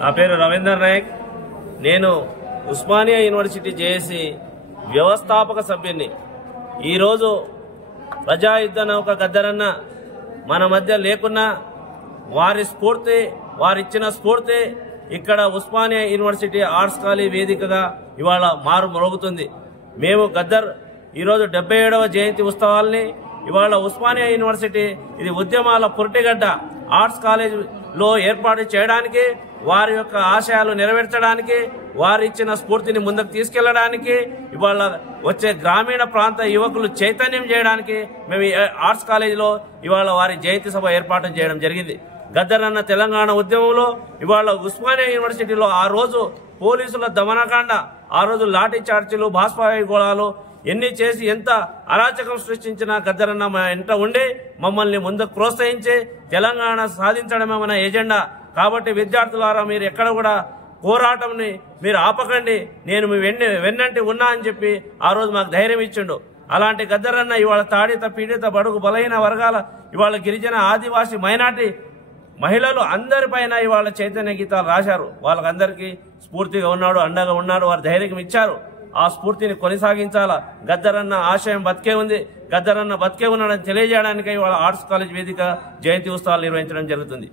నా పేరు రవీందర్ నాయక్. నేను ఉస్మానియా యూనివర్సిటీ జేఏసీ వ్యవస్థాపక సభ్యుని. ఈరోజు ప్రజాయుద్ధ నౌక గద్దరన్న మన మధ్య లేకున్నా వారి స్ఫూర్తి, వారిచ్చిన స్ఫూర్తి ఇక్కడ ఉస్మానియా యూనివర్సిటీ ఆర్ట్స్ కాలేజ్ వేదికగా ఇవాళ మారు మ్రోగుతుంది. మేము గద్దర్ ఈరోజు 77వ జయంతి ఉత్సవాల్ని ఇవాళ ఉస్మానియా యూనివర్సిటీ ఇది ఉద్యమాల పురిటిగడ్డ ఆర్ట్స్ కాలేజ్లో ఏర్పాటు చేయడానికి, వారి యొక్క ఆశయాలు నెరవేర్చడానికి, వారిచ్చిన స్ఫూర్తిని ముందుకు తీసుకెళ్లడానికి, ఇవాళ వచ్చే గ్రామీణ ప్రాంత యువకులు చైతన్యం చేయడానికి మేము ఈ ఆర్ట్స్ కాలేజీలో ఇవాళ వారి జయంతి సభ ఏర్పాటు చేయడం జరిగింది. గద్దరన్న తెలంగాణ ఉద్యమంలో ఇవాళ ఉస్మానియా యూనివర్సిటీలో ఆ రోజు పోలీసుల దమనకాండ, ఆ రోజు లాఠీ చార్జీలు, బాష్పాయి గోళాలు ఎన్ని చేసి ఎంత అరాచకం సృష్టించిన గద్దరన్న మా ఇంట ఉండి మమ్మల్ని ముందుకు ప్రోత్సహించి తెలంగాణ సాధించడమే మన ఎజెండా. కాబట్టి విద్యార్థులారా, మీరు ఎక్కడ కూడా పోరాటంని మీరు ఆపకండి, నేను మీ వెన్నంటి ఉన్నా అని చెప్పి ఆ రోజు మాకు ధైర్యం ఇచ్చిండు. అలాంటి గద్దరన్న ఇవాళ తాడిత పీడిత బడుగు బలహీన వర్గాల, ఇవాళ గిరిజన ఆదివాసీ మైనార్టీ మహిళలు అందరిపైన ఇవాళ చైతన్య గీతాలు రాశారు. వాళ్ళకందరికీ స్ఫూర్తిగా ఉన్నాడు, అండగా ఉన్నాడు, వారు ధైర్యం ఇచ్చారు. ఆ స్ఫూర్తిని కొనసాగించాలా. గద్దరన్న ఆశయం బతికే ఉంది, గద్దరన్న బతికే ఉన్నాడని తెలియజేయడానికి ఇవాళ ఆర్ట్స్ కాలేజ్ వేదిక జయంతి ఉత్సవాలు నిర్వహించడం జరుగుతుంది.